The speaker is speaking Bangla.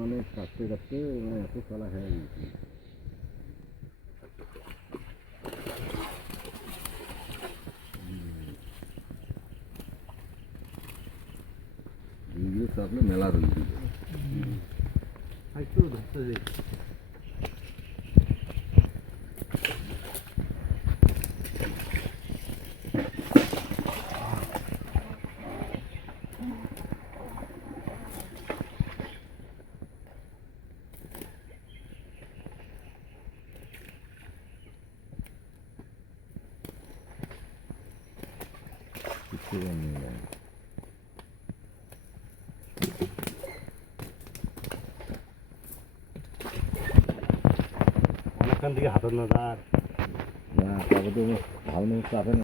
মানে কাটতে কাটতে মানে এত চালা হয়ে গেছি। আপনি মেলা রয়েছে অনেকখান থেকে হাতের না তার না, তবে তো ভালো চাপে